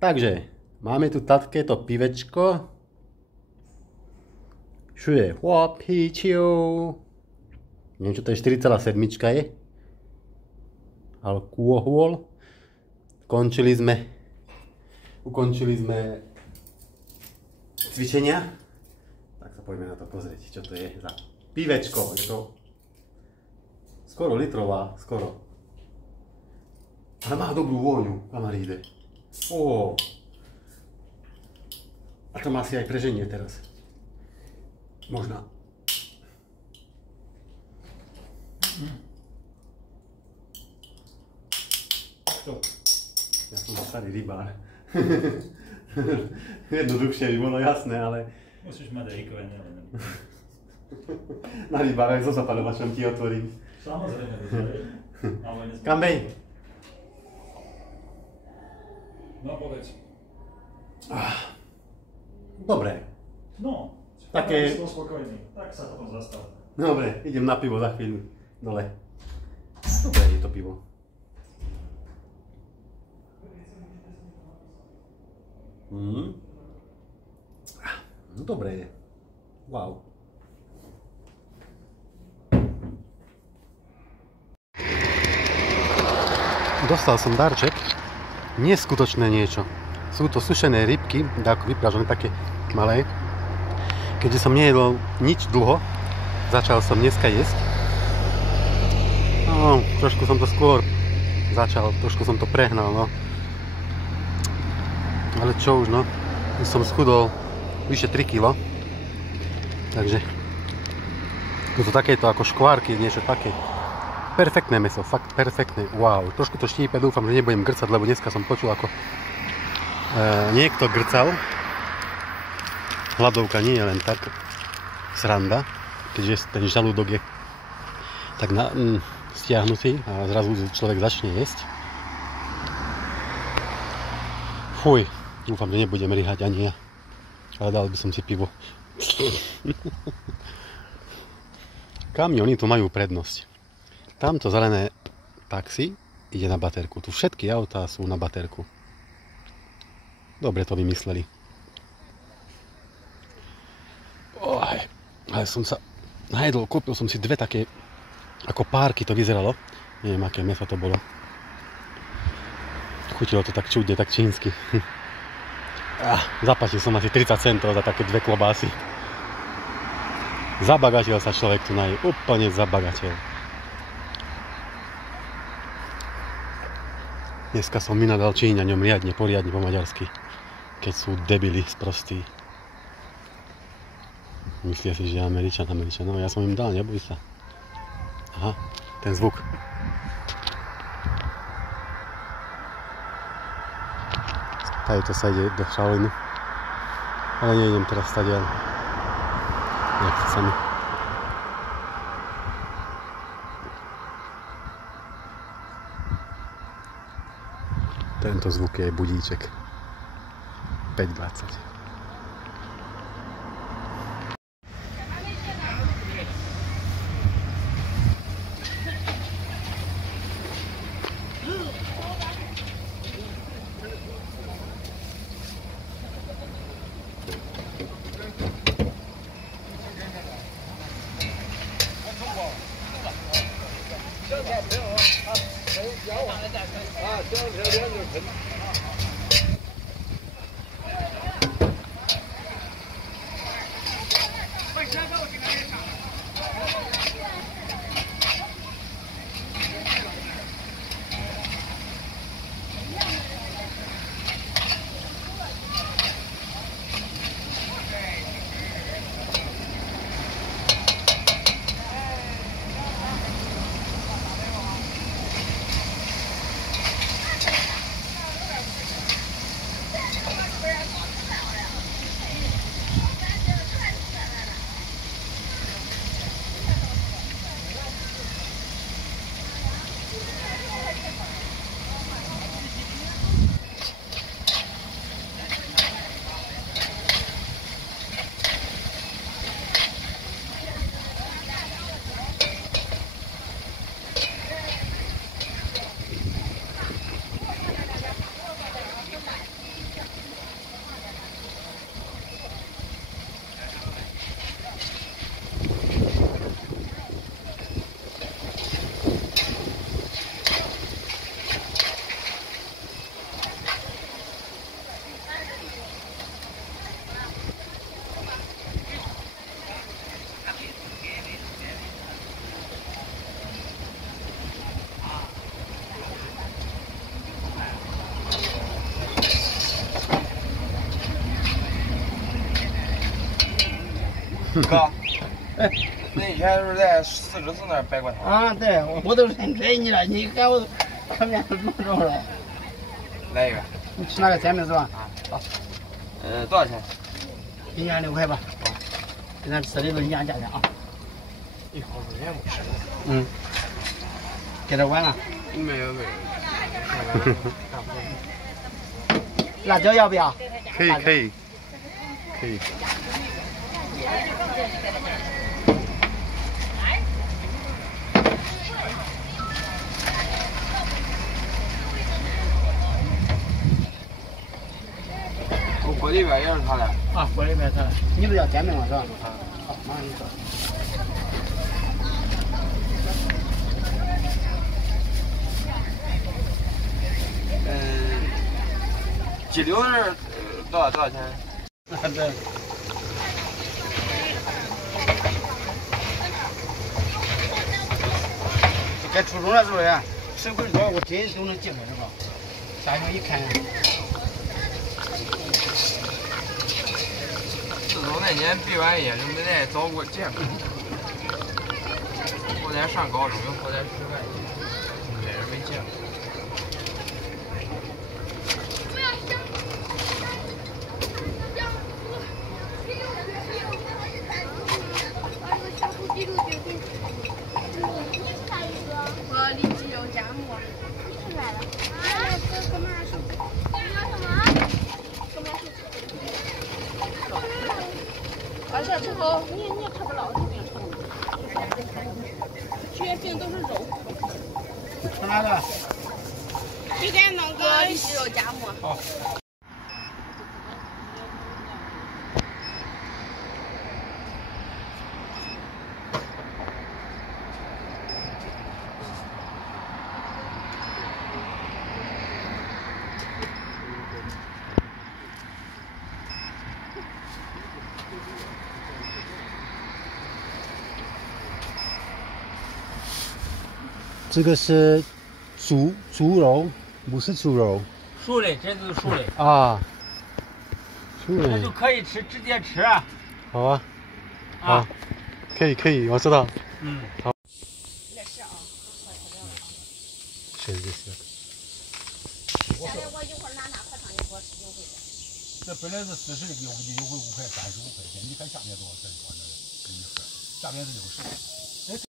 Takže, máme tu takéto pivečko. Všude pičiu. Neviem, čo to je, 4,7 je. Alkohol. Ukončili sme cvičenia. Tak sa poďme na to pozrieť, čo to je za pivečko. Je to skoro litrová, skoro. Ale má dobrú vôňu, kamaríde. A to má si aj preženie teraz. Možná. Ja som starý rybár. Jednoduchšie by bolo jasné, ale... Musíš mať rýkové neviem. Na rybárach so zapaľovačom ti otvorím. Samozrejme, Kambej! No povedz. Dobre. No, také... spokojný. Tak sa potom zastav. Dobre, idem na pivo za chvíľu. Dole. Dobre je to pivo. No dobre je. Wow. Dostal som darček. Neskutočné niečo. Sú to sušené rybky, ako vypražené, také malé. Keďže som nejedol nič dlho, začal som dneska jesť. No, trošku som to skôr začal, trošku som to prehnal, no. Ale čo už, no. Už som schudol vyše 3 kg. Takže sú to takéto ako škvárky, niečo také. Perfektné mäso, fakt perfektné. Wow, trošku to štípe, dúfam, že nebudem grcať, lebo dneska som počul, ako niekto grcal. Hladovka nie je len tak sranda, keďže ten žalúdok je tak stiahnutý a zrazu človek začne jesť. Fuj, dúfam, že nebudem rýhať ani ja, ale dal by som si pivo. Kamiony tu majú prednosť. Tamto zelené taxi ide na baterku. Tu všetky autá sú na baterku. Dobre to vymysleli. Ale som sa najedol, kúpil som si dve také ako párky to vyzeralo. Neviem, aké mäso to bolo. Chutilo to tak čudne, tak čínsky. Zaplatil som asi 30 centov za také dve klobásy. Zabagateľ sa človek tu naje, úplne zabagateľ. Dneska som vynadal Číňaňom poriadne po maďarsky. Keď sú debili sprostí. Myslia si, že Američan. No ja som im dal, neboj sa. Aha, ten zvuk. Tady to sa ide do Shaolinu. Ale nejdem teraz stadiaľ. Nechce sa mi. Tento zvuk je budíček. 5:20. 哥，那以前是在414那儿摆过摊。啊，对，我都认追你了，你看我可面子不着了。来一个。你吃那个煎饼是吧？啊，好。多少钱？给你按6块吧。好。给咱吃的都一样价钱啊。一好多年没吃了。嗯。给点碗了。没有。辣椒要不要？可以可以可以。锅里边也是他的。啊，锅里边是。你不要煎饼了是吧？啊。好，马上给你做。鸡柳是多少钱？对。该出手了是不是？手工多，我这都能记住是吧？下去一看。自从那年毕完业就没再找过见过。后来上高中又后来学外语，也是没见过。我里脊肉夹馍，你吃来了？啊，哥们儿手机，你要什么？哥们儿手机。完事之后，你也吃不了这饼程，这些饼都是肉。吃哪个？你给弄个里脊肉夹馍。好。这个是猪肉，不是猪肉。熟的，这都是熟的。啊。熟那就的。可以吃，直接吃。好啊。好。可以，我知道。嗯。好。是。现在我一会儿拿快上，你给我邮回去。这本来是40的，邮回去5块，35块钱。你看下面多少钱？往那给你说，下面是60。